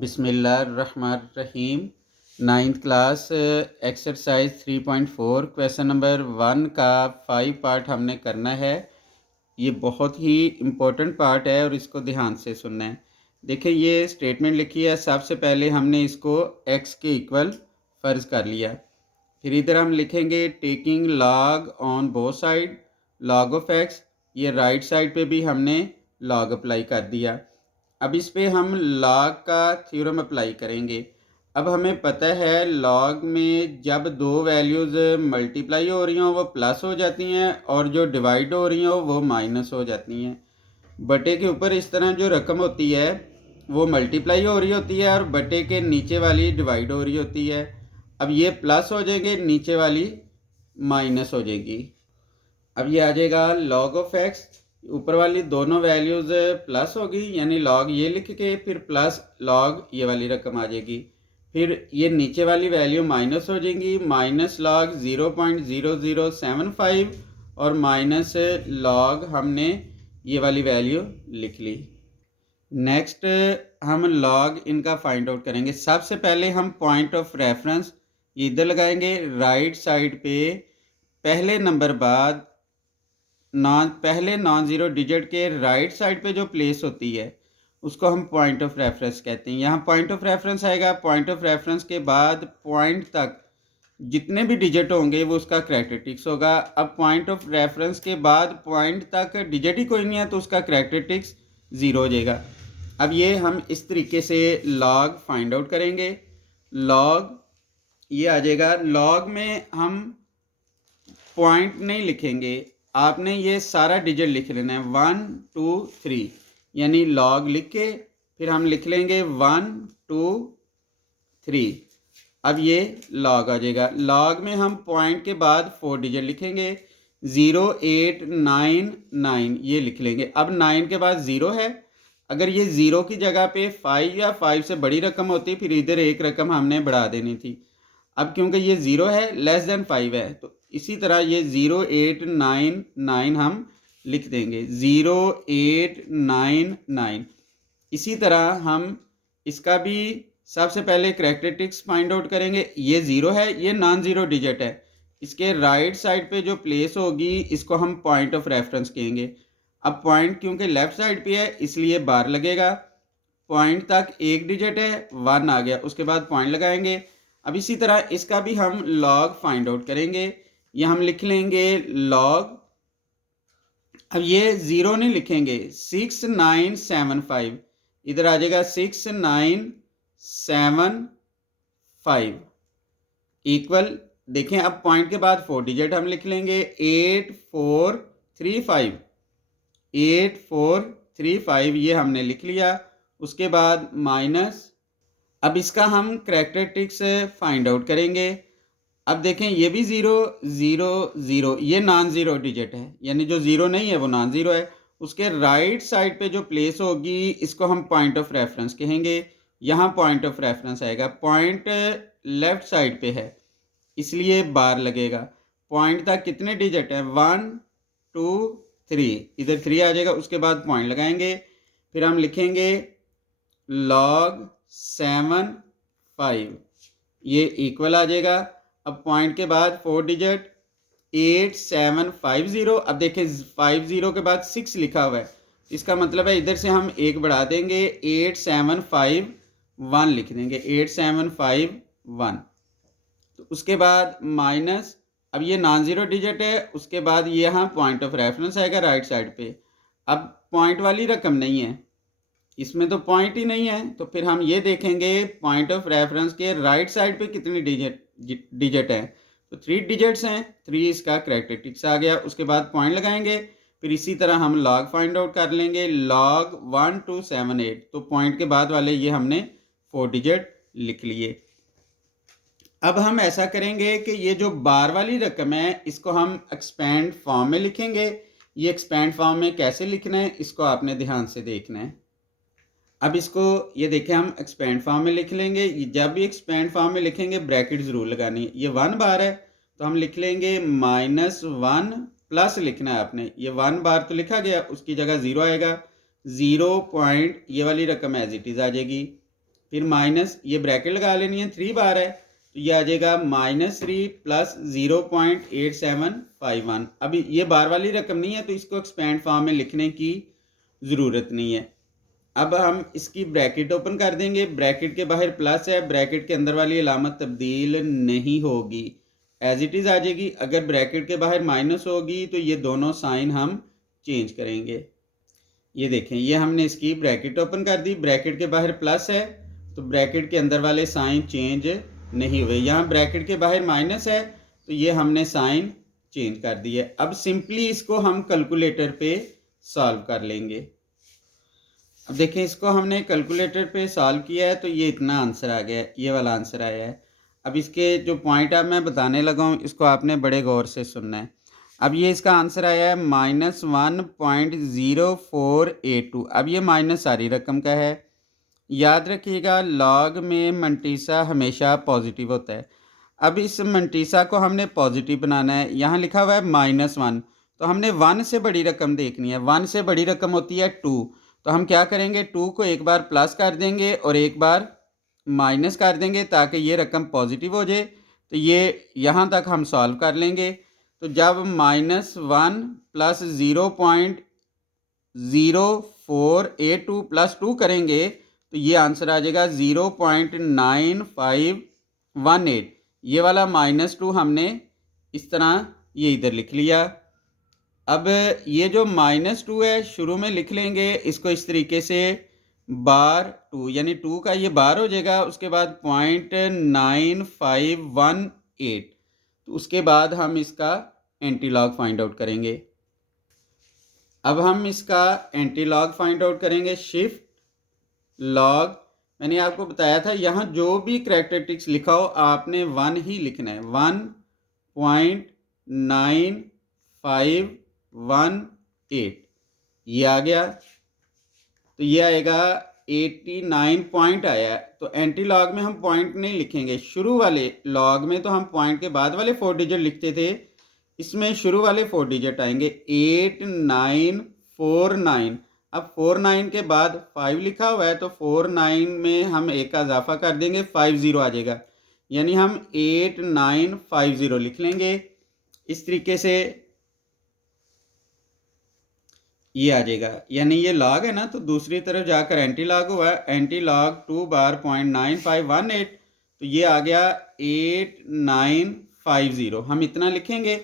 बिस्मिल्लाहिर्रहमानिर्रहीम। Ninth class exercise 3.4 question number 1 का 5 part हमने करना है। ये बहुत ही इम्पोर्टेंट पार्ट है और इसको ध्यान से सुनना है। देखिए ये स्टेटमेंट लिखी है, सबसे पहले हमने इसको x के इक्वल फ़र्ज़ कर लिया। फिर इधर हम लिखेंगे taking log on both side, log of x। ये राइट साइड पे भी हमने लॉग अप्लाई कर दिया। अब इस पे हम लॉग का थ्योरम अप्लाई करेंगे। अब हमें पता है लॉग में जब दो वैल्यूज़ मल्टीप्लाई हो रही हों वो प्लस हो जाती हैं और जो डिवाइड हो रही हों वो माइनस हो जाती हैं। बटे के ऊपर इस तरह जो रकम होती है वो मल्टीप्लाई हो रही होती है और बटे के नीचे वाली डिवाइड हो रही होती है। अब ये प्लस हो जाएंगे, नीचे वाली माइनस हो जाएगी। अब ये आ जाएगा लॉग ऑफ एक्स, ऊपर वाली दोनों वैल्यूज़ प्लस होगी यानी लॉग ये लिख के फिर प्लस लॉग ये वाली रकम आ जाएगी। फिर ये नीचे वाली वैल्यू माइनस हो जाएंगी, माइनस लॉग 0.0075 और माइनस लॉग हमने ये वाली वैल्यू लिख ली। नेक्स्ट हम लॉग इनका फाइंड आउट करेंगे। सबसे पहले हम पॉइंट ऑफ रेफरेंस इधर लगाएंगे राइट साइड पे, पहले नंबर बाद पहले नॉन ज़ीरो डिजिट के राइट साइड पे जो प्लेस होती है उसको हम पॉइंट ऑफ रेफरेंस कहते हैं। यहाँ पॉइंट ऑफ रेफरेंस आएगा, पॉइंट ऑफ रेफरेंस के बाद पॉइंट तक जितने भी डिजिट होंगे वो उसका करैक्टरिस्टिक्स होगा। अब पॉइंट ऑफ रेफरेंस के बाद पॉइंट तक डिजिट ही कोई नहीं है तो उसका करैक्टरिस्टिक्स ज़ीरो हो जाएगा। अब ये हम इस तरीके से लॉग फाइंड आउट करेंगे। लॉग ये आ जाएगा, लॉग में हम पॉइंट नहीं लिखेंगे, आपने ये सारा डिजिट लिख लेना है 1 2 3 यानी लॉग लिख के फिर हम लिख लेंगे 1 2 3। अब ये लॉग आ जाएगा। लॉग में हम पॉइंट के बाद 4 डिजिट लिखेंगे, 0 8 9 9 ये लिख लेंगे। अब 9 के बाद 0 है, अगर ये 0 की जगह पे 5 या 5 से बड़ी रकम होती फिर इधर एक रकम हमने बढ़ा देनी थी। अब क्योंकि ये 0 है लेस देन 5 है तो इसी तरह ये 0 8 9 9 हम लिख देंगे, 0 8 9 9। इसी तरह हम इसका भी सबसे पहले करैक्टरिस्टिक्स फाइंड आउट करेंगे। ये 0 है, ये नॉन ज़ीरो डिजिट है, इसके राइट साइड पे जो प्लेस होगी इसको हम पॉइंट ऑफ रेफरेंस कहेंगे। अब पॉइंट क्योंकि लेफ्ट साइड पे है इसलिए बार लगेगा, पॉइंट तक एक डिजिट है 1 आ गया, उसके बाद पॉइंट लगाएंगे। अब इसी तरह इसका भी हम लॉग फाइंड आउट करेंगे। ये हम लिख लेंगे लॉग, अब ये 0 नहीं लिखेंगे, 6 9 7 5 इधर आ जाएगा 6 9 7 5 इक्वल। देखें अब पॉइंट के बाद 4 डिजिट हम लिख लेंगे 8 4 3 5 8 4 3 5 ये हमने लिख लिया। उसके बाद माइनस, अब इसका हम करैक्टरिस्टिक्स फाइंड आउट करेंगे। अब देखें ये भी 0 0 0 ये नॉन ज़ीरो डिजिट है यानी जो 0 नहीं है वो नॉन ज़ीरो है। उसके राइट साइड पे जो प्लेस होगी इसको हम पॉइंट ऑफ रेफरेंस कहेंगे। यहाँ पॉइंट ऑफ रेफरेंस आएगा, पॉइंट लेफ्ट साइड पे है इसलिए बार लगेगा। पॉइंट तक कितने डिजिट हैं 1 2 3, इधर 3 आ जाएगा, उसके बाद पॉइंट लगाएंगे। फिर हम लिखेंगे लॉग 7 5 ये इक्वल आ जाएगा। अब पॉइंट के बाद 4 डिजिट 8 7 5 0। अब देखें 5 0 के बाद 6 लिखा हुआ है, इसका मतलब है इधर से हम एक बढ़ा देंगे 8 7 5 1 लिख देंगे, 8 7 5 1। तो उसके बाद माइनस, अब ये नॉन ज़ीरो डिजिट है, उसके बाद ये यहाँ पॉइंट ऑफ रेफरेंस आएगा राइट साइड पे। अब पॉइंट वाली रकम नहीं है, इसमें तो पॉइंट ही नहीं है, तो फिर हम ये देखेंगे पॉइंट ऑफ रेफरेंस के राइट साइड पे कितनी डिजिट हैं, तो 3 डिजिट्स हैं, 3 इसका करैक्टरिस्टिक्स आ गया। उसके बाद पॉइंट लगाएंगे, फिर इसी तरह हम लॉग फाइंड आउट कर लेंगे, लॉग 1 2 7 8 तो पॉइंट के बाद वाले ये हमने 4 डिजिट लिख लिए। अब हम ऐसा करेंगे कि ये जो बार वाली रकम है इसको हम एक्सपेंड फॉर्म में लिखेंगे। ये एक्सपेंड फॉर्म में कैसे लिखना है इसको आपने ध्यान से देखना है। अब इसको ये देखें हम एक्सपेंड फॉर्म में लिख लेंगे। जब भी एक्सपेंड फॉर्म में लिखेंगे ब्रैकेट ज़रूर लगानी है। ये 1 बार है तो हम लिख लेंगे -1 प्लस लिखना है आपने, ये 1 बार तो लिखा गया उसकी जगह 0 आएगा, 0 पॉइंट ये वाली रकम एज इट इज़ आ जाएगी। फिर माइनस, ये ब्रैकेट लगा लेनी है, 3 बार है तो ये आ जाएगा -3 प्लस 0.8751। अभी ये बार वाली रकम नहीं है तो इसको एक्सपेंड फॉर्म में लिखने की ज़रूरत नहीं है। अब हम इसकी ब्रैकेट ओपन कर देंगे, ब्रैकेट के बाहर प्लस है, ब्रैकेट के अंदर वाली अलामत तब्दील नहीं होगी, एज इट इज़ आ जाएगी। अगर ब्रैकेट के बाहर माइनस होगी तो ये दोनों साइन हम चेंज करेंगे। ये देखें, ये हमने इसकी ब्रैकेट ओपन कर दी, ब्रैकेट के बाहर प्लस है तो ब्रैकेट के अंदर वाले साइन चेंज नहीं हुए। यहाँ ब्रैकेट के बाहर माइनस है तो ये हमने साइन चेंज कर दिए। अब सिंपली इसको हम कैलकुलेटर पे सॉल्व कर लेंगे। अब देखें, इसको हमने कैलकुलेटर पे सॉल्व किया है तो ये इतना आंसर आ गया है, ये वाला आंसर आया है। अब इसके जो पॉइंट अब मैं बताने लगा हूँ इसको आपने बड़े गौर से सुनना है। अब ये इसका आंसर आया है -1.0482। अब ये माइनस सारी रकम का है। याद रखिएगा लॉग में मंटीसा हमेशा पॉजिटिव होता है। अब इस मंटीसा को हमने पॉजिटिव बनाना है। यहाँ लिखा हुआ है -1 तो हमने 1 से बड़ी रकम देखनी है। 1 से बड़ी रकम होती है 2 तो हम क्या करेंगे, 2 को एक बार प्लस कर देंगे और एक बार माइनस कर देंगे ताकि ये रकम पॉजिटिव हो जाए। तो ये यहाँ तक हम सॉल्व कर लेंगे। तो जब -1 प्लस 0.0482 प्लस 2 करेंगे तो ये आंसर आ जाएगा 0.9518। ये वाला -2 हमने इस तरह ये इधर लिख लिया। अब ये जो -2 है शुरू में लिख लेंगे इसको इस तरीके से बार 2, यानी 2 का ये बार हो जाएगा, उसके बाद 0.9518। तो उसके बाद हम इसका एंटी लॉग फाइंड आउट करेंगे। अब हम इसका एंटी लॉग फाइंड आउट करेंगे। शिफ्ट लॉग, मैंने आपको बताया था यहाँ जो भी करैक्टरिस्टिक्स लिखा हो आपने 1 ही लिखना है। 1.9518 ये आ गया तो ये आएगा 89 पॉइंट आया है। तो एंटी लॉग में हम पॉइंट नहीं लिखेंगे, शुरू वाले लॉग में तो हम पॉइंट के बाद वाले 4 डिजिट लिखते थे, इसमें शुरू वाले 4 डिजिट आएंगे 8949। अब 49 के बाद 5 लिखा हुआ है तो 49 में हम एक का इजाफा कर देंगे, 50 आ जाएगा, यानी हम 8950 लिख लेंगे। इस तरीके से ये आ जाएगा, यानी ये लॉग है ना तो दूसरी तरफ जाकर एंटी लॉग हुआ है। एंटी लॉग 2 बार 0.9518 तो ये आ गया 8950, हम इतना लिखेंगे।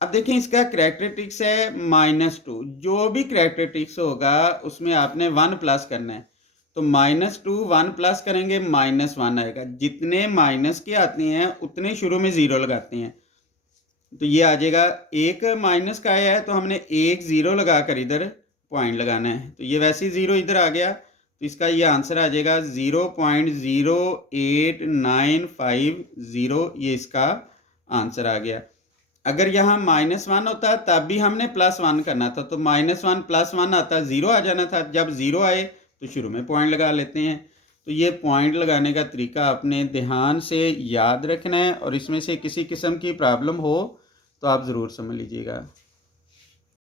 अब देखें इसका करैक्टरिस्टिक्स है -2, जो भी करैक्टरिस्टिक्स होगा उसमें आपने 1 प्लस करना है। तो -2 1 प्लस करेंगे -1 आएगा, जितने माइनस के आते हैं उतने शुरू में 0 लगाते हैं। तो ये आ जाएगा, एक माइनस का आया है तो हमने एक 0 लगा कर इधर पॉइंट लगाना है, तो ये वैसे ही 0 इधर आ गया तो इसका ये आंसर आ जाएगा 0.08950, ये इसका आंसर आ गया। अगर यहाँ -1 होता तब भी हमने +1 करना था, तो -1 + 1 आता 0 आ जाना था। जब 0 आए तो शुरू में पॉइंट लगा लेते हैं। तो ये पॉइंट लगाने का तरीका अपने ध्यान से याद रखना है और इसमें से किसी किस्म की प्रॉब्लम हो तो आप ज़रूर समझ लीजिएगा।